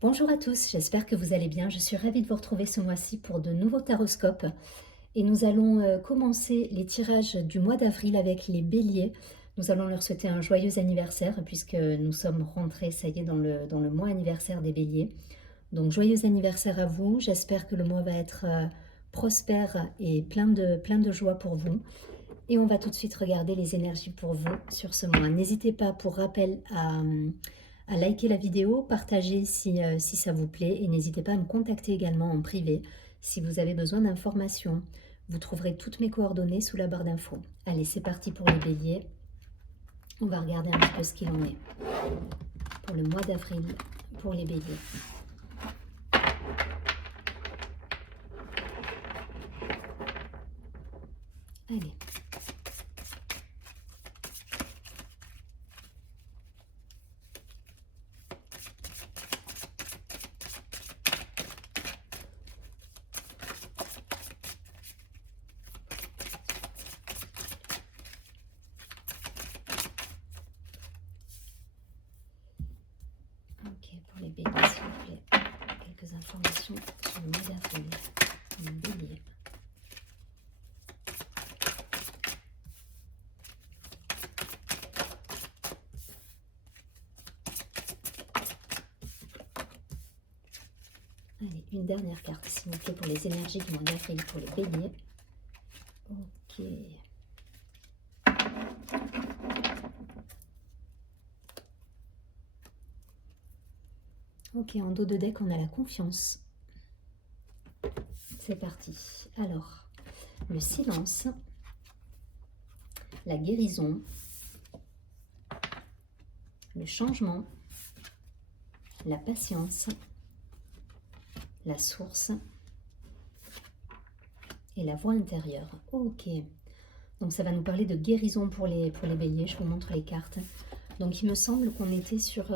Bonjour à tous, j'espère que vous allez bien. Je suis ravie de vous retrouver ce mois-ci pour de nouveaux taroscopes. Et nous allons commencer les tirages du mois d'avril avec les béliers. Nous allons leur souhaiter un joyeux anniversaire puisque nous sommes rentrés, ça y est, dans le mois anniversaire des béliers. Donc joyeux anniversaire à vous, j'espère que le mois va être prospère et plein de joie pour vous. Et on va tout de suite regarder les énergies pour vous sur ce mois. N'hésitez pas, pour rappel, à liker la vidéo, partager si ça vous plaît et n'hésitez pas à me contacter également en privé si vous avez besoin d'informations. Vous trouverez toutes mes coordonnées sous la barre d'infos. Allez, c'est parti pour les béliers. On va regarder un petit peu ce qu'il en est pour le mois d'avril pour les béliers. Allez. Ok, pour les béliers, s'il vous plaît, quelques informations sur le mois d'avril. Les béliers. Allez, une dernière carte, s'il vous plaît, pour les énergies du mois d'avril pour les béliers. Ok. Ok, en dos de deck, on a la confiance. C'est parti. Alors, le silence, la guérison, le changement, la patience, la source et la voix intérieure. Ok. Donc ça va nous parler de guérison pour les béliers. Je vous montre les cartes. Donc il me semble qu'on était sur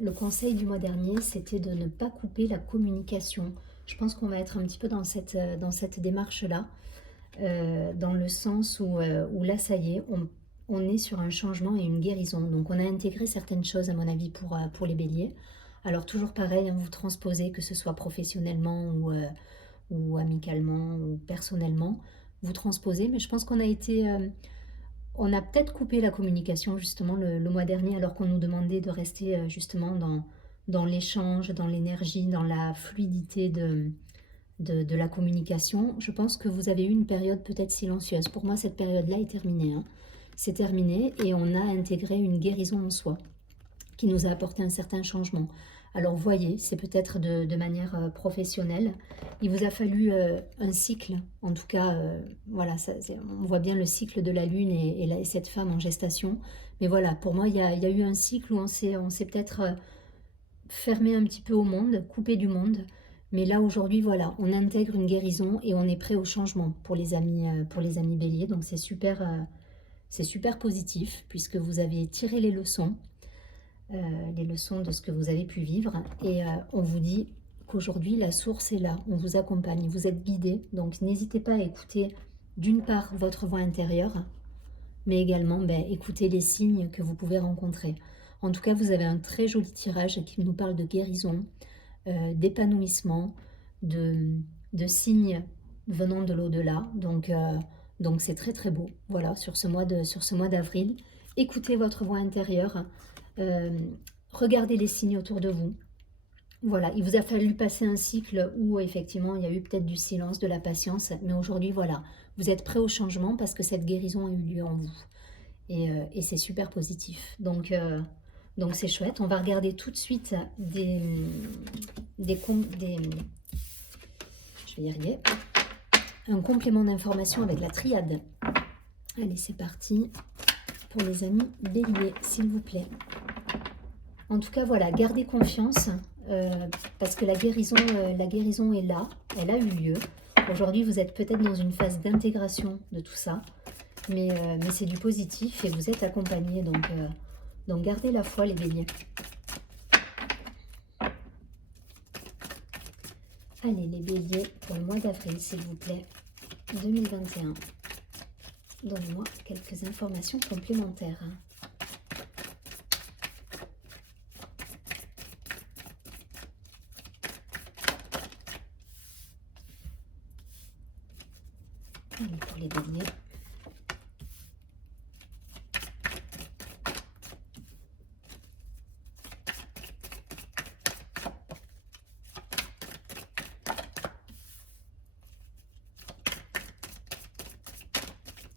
le conseil du mois dernier, c'était de ne pas couper la communication. Je pense qu'on va être un petit peu dans cette démarche-là, dans le sens où là, ça y est, on est sur un changement et une guérison. Donc on a intégré certaines choses, à mon avis, pour les béliers. Alors toujours pareil, hein, vous transposez, que ce soit professionnellement ou amicalement ou personnellement, vous transposez. Mais je pense qu'on a été... on a peut-être coupé la communication justement le mois dernier alors qu'on nous demandait de rester justement dans l'échange, dans l'énergie, dans la fluidité de la communication. Je pense que vous avez eu une période peut-être silencieuse. Pour moi, cette période-là est terminée, hein. C'est terminé et on a intégré une guérison en soi qui nous a apporté un certain changement. Alors voyez, c'est peut-être de manière professionnelle. Il vous a fallu un cycle, en tout cas, voilà, on voit bien le cycle de la Lune et cette femme en gestation. Mais voilà, pour moi, il y a eu un cycle où on s'est peut-être fermé un petit peu au monde, coupé du monde. Mais là, aujourd'hui, voilà, on intègre une guérison et on est prêt au changement pour les amis béliers. Donc c'est super positif puisque vous avez tiré les leçons de ce que vous avez pu vivre. Et on vous dit qu'aujourd'hui, la source est là, on vous accompagne, vous êtes guidé. Donc n'hésitez pas à écouter d'une part votre voix intérieure, mais également écouter les signes que vous pouvez rencontrer. En tout cas, vous avez un très joli tirage qui nous parle de guérison, d'épanouissement, de signes venant de l'au-delà. Donc c'est très très beau. Voilà, sur ce mois d'avril, écoutez votre voix intérieure, euh, regardez les signes autour de vous. Voilà, il vous a fallu passer un cycle où effectivement il y a eu peut-être du silence, de la patience, mais aujourd'hui voilà, vous êtes prêt au changement parce que cette guérison a eu lieu en vous. Et c'est super positif. Donc c'est chouette. On va regarder tout de suite je vais y arriver, un complément d'information avec la triade. Allez, c'est parti pour les amis béliers, s'il vous plaît. En tout cas, voilà, gardez confiance parce que la guérison est là, elle a eu lieu. Aujourd'hui, vous êtes peut-être dans une phase d'intégration de tout ça, mais c'est du positif et vous êtes accompagnés. Donc gardez la foi, les béliers. Allez, les béliers, pour le mois d'avril, s'il vous plaît, 2021. Donnez-moi quelques informations complémentaires. Hein. Allez, pour les béliers.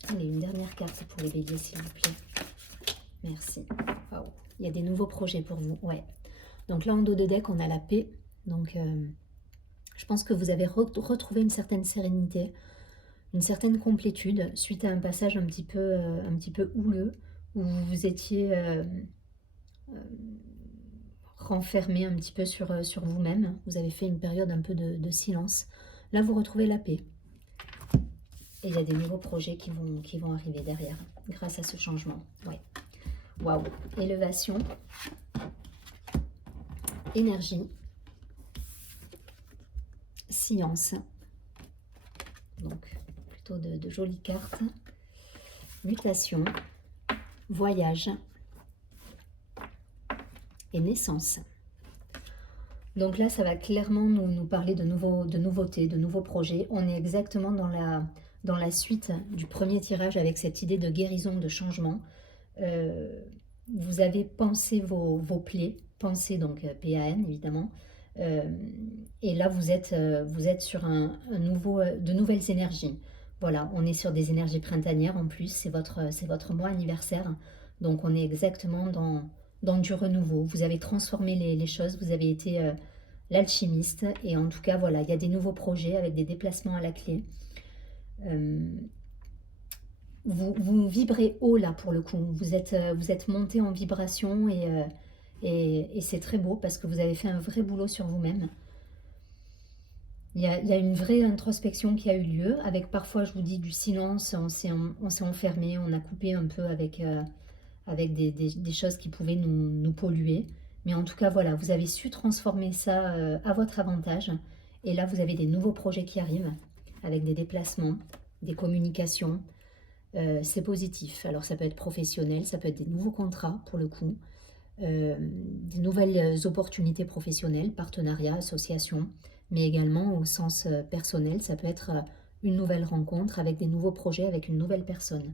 Allez, une dernière carte pour les béliers, s'il vous plaît. Merci. Waouh. Il y a des nouveaux projets pour vous. Ouais. Donc là, en dos de deck, on a la paix. Donc, je pense que vous avez retrouvé une certaine sérénité, une certaine complétude suite à un passage un petit peu houleux, où vous vous étiez renfermé un petit peu sur vous-même. Vous avez fait une période un peu de silence. Là, vous retrouvez la paix. Et il y a des nouveaux projets qui vont arriver derrière, grâce à ce changement. Ouais. Waouh. Élévation. Énergie. Science. Donc, plutôt de jolies cartes. Mutation. Voyage. Et naissance. Donc là, ça va clairement nous parler de nouveautés, de nouveaux projets. On est exactement dans la suite du premier tirage avec cette idée de guérison, de changement. Vous avez pensé vos plaies, pensé donc PAN évidemment, et là vous êtes sur de nouvelles énergies. Voilà, on est sur des énergies printanières en plus, c'est votre mois anniversaire, donc on est exactement dans du renouveau. Vous avez transformé les choses, vous avez été l'alchimiste, et en tout cas voilà, il y a des nouveaux projets avec des déplacements à la clé. Vous vibrez haut là pour le coup, vous êtes monté en vibration et c'est très beau parce que vous avez fait un vrai boulot sur vous-même. Il y a une vraie introspection qui a eu lieu avec parfois, je vous dis, du silence, on s'est enfermé, on a coupé un peu avec des choses qui pouvaient nous polluer. Mais en tout cas, voilà, vous avez su transformer ça à votre avantage. Et là, vous avez des nouveaux projets qui arrivent avec des déplacements, des communications. C'est positif. Alors ça peut être professionnel, ça peut être des nouveaux contrats pour le coup, des nouvelles opportunités professionnelles, partenariats, associations, mais également au sens personnel, ça peut être une nouvelle rencontre avec des nouveaux projets avec une nouvelle personne.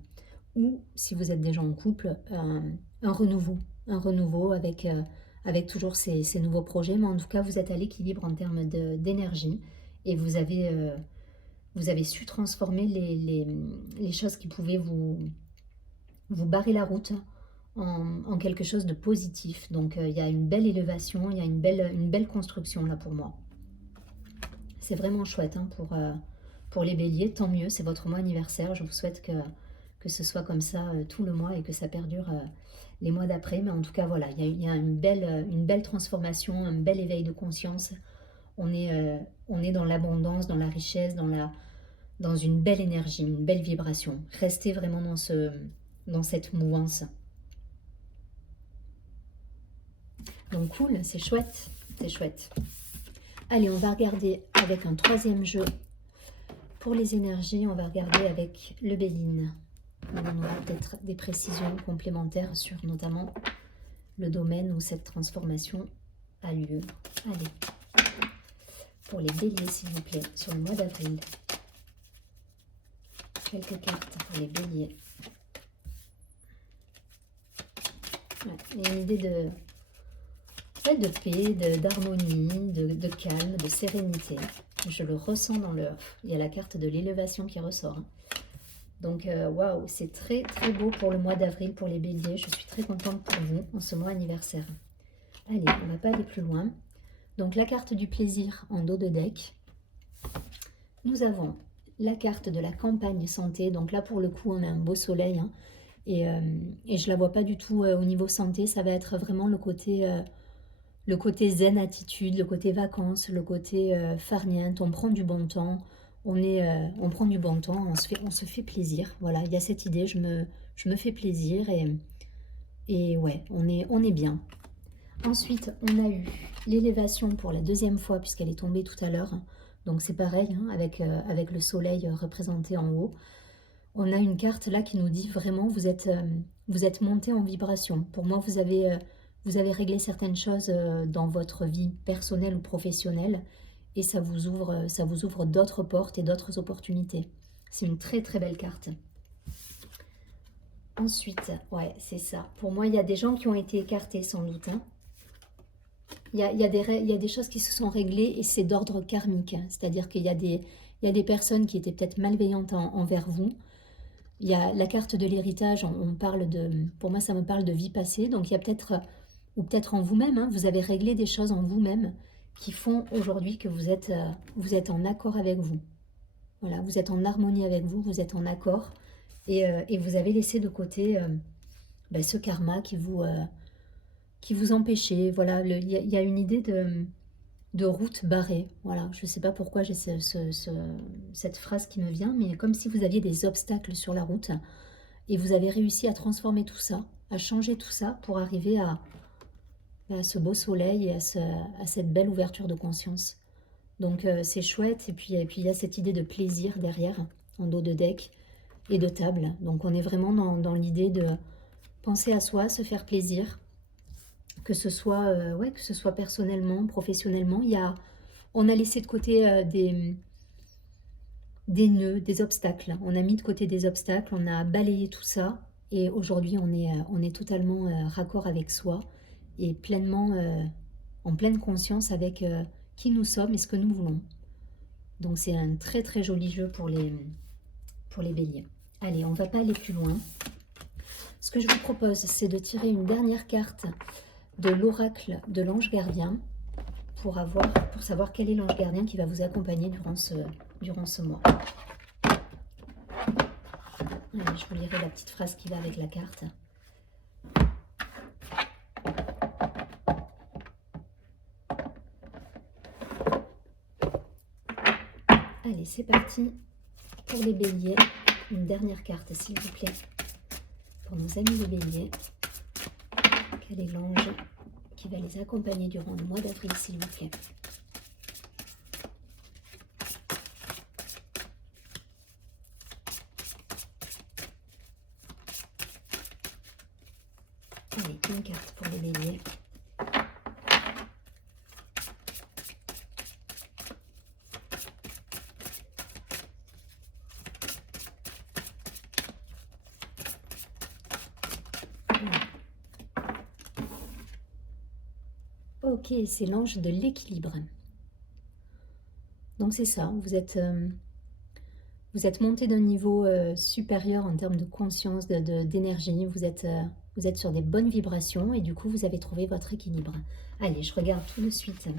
Ou si vous êtes déjà en couple, un renouveau avec toujours ces nouveaux projets, mais en tout cas vous êtes à l'équilibre en termes d'énergie et vous avez su transformer les choses qui pouvaient vous barrer la route en quelque chose de positif. Donc il y a une belle élévation, il y a une belle construction là pour moi. C'est vraiment chouette hein, pour les béliers, tant mieux, c'est votre mois anniversaire. Je vous souhaite que ce soit comme ça tout le mois et que ça perdure les mois d'après. Mais en tout cas, voilà, il y a une belle transformation, un bel éveil de conscience. On est dans l'abondance, dans la richesse, dans une belle énergie, une belle vibration. Restez vraiment dans cette mouvance. Donc cool, c'est chouette, c'est chouette. Allez, on va regarder avec un troisième jeu. Pour les énergies, on va regarder avec le Béline. On aura peut-être des précisions complémentaires sur notamment le domaine où cette transformation a lieu. Allez, pour les béliers, s'il vous plaît, sur le mois d'avril. Quelques cartes pour les béliers. Ouais, il y a une idée de paix, d'harmonie, de calme, de sérénité. Je le ressens dans le... Il y a la carte de l'élévation qui ressort. Hein. Donc, waouh, c'est très très beau pour le mois d'avril, pour les béliers. Je suis très contente pour vous en ce mois anniversaire. Allez, on ne va pas aller plus loin. Donc, la carte du plaisir en dos de deck. Nous avons la carte de la campagne santé. Donc là, pour le coup, on a un beau soleil. Hein, et je ne la vois pas du tout au niveau santé. Ça va être vraiment le côté zen attitude, le côté vacances, le côté farniente. On prend du bon temps. On prend du bon temps, on se fait plaisir. Voilà, il y a cette idée, je me fais plaisir et ouais, on est bien. Ensuite, on a eu l'élévation pour la deuxième fois puisqu'elle est tombée tout à l'heure. Donc c'est pareil, hein, avec le soleil représenté en haut. On a une carte là qui nous dit vraiment, vous êtes monté en vibration. Pour moi, vous avez réglé certaines choses dans votre vie personnelle ou professionnelle. Et ça vous ouvre d'autres portes et d'autres opportunités. C'est une très très belle carte. Ensuite, ouais, c'est ça. Pour moi, il y a des gens qui ont été écartés sans doute. Hein. Il y a des choses qui se sont réglées et c'est d'ordre karmique. Hein. C'est-à-dire qu'il y a des personnes qui étaient peut-être malveillantes envers vous. Il y a la carte de l'héritage, on parle de... Pour moi, ça me parle de vie passée. Donc, il y a peut-être, ou peut-être en vous-même, hein, vous avez réglé des choses en vous-même qui font aujourd'hui que vous êtes en accord avec vous. Voilà, vous êtes en harmonie avec vous, vous êtes en accord. Et vous avez laissé de côté ce karma qui vous empêchait. Voilà, il y a une idée de route barrée. Voilà, je ne sais pas pourquoi j'ai cette phrase qui me vient, mais comme si vous aviez des obstacles sur la route et vous avez réussi à transformer tout ça, à changer tout ça pour arriver à ce beau soleil et à cette belle ouverture de conscience. Donc c'est chouette, et puis il y a cette idée de plaisir derrière, en dos de deck et de table. Donc on est vraiment dans l'idée de penser à soi, se faire plaisir, que ce soit personnellement, professionnellement. On a laissé de côté des nœuds, des obstacles. On a mis de côté des obstacles, on a balayé tout ça, et aujourd'hui on est totalement raccord avec soi et pleinement en pleine conscience avec qui nous sommes et ce que nous voulons. Donc c'est un très très joli jeu pour les béliers. Allez, on ne va pas aller plus loin. Ce que je vous propose, c'est de tirer une dernière carte de l'oracle de l'ange gardien pour savoir quel est l'ange gardien qui va vous accompagner durant ce mois. Allez, je vous lirai la petite phrase qui va avec la carte. Allez, c'est parti pour les béliers. Une dernière carte, s'il vous plaît, pour nos amis les béliers. Quel est l'ange qui va les accompagner durant le mois d'avril, s'il vous plaît? Allez, une carte pour les béliers. Ok, c'est l'ange de l'équilibre. Donc c'est ça, vous êtes monté d'un niveau supérieur en termes de conscience, d'énergie. Vous êtes sur des bonnes vibrations et du coup vous avez trouvé votre équilibre. Allez, je regarde tout de suite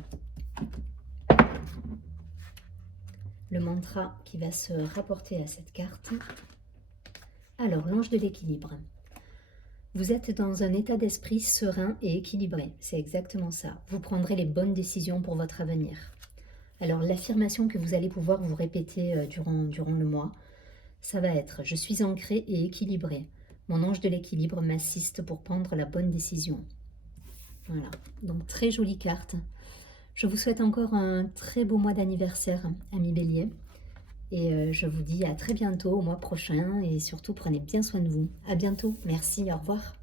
le mantra qui va se rapporter à cette carte. Alors, l'ange de l'équilibre. Vous êtes dans un état d'esprit serein et équilibré. C'est exactement ça. Vous prendrez les bonnes décisions pour votre avenir. Alors, l'affirmation que vous allez pouvoir vous répéter durant le mois, ça va être « Je suis ancré et équilibré. Mon ange de l'équilibre m'assiste pour prendre la bonne décision. » Voilà. Donc, très jolie carte. Je vous souhaite encore un très beau mois d'anniversaire, amis béliers. Et je vous dis à très bientôt, au mois prochain. Et surtout, prenez bien soin de vous. À bientôt. Merci, au revoir.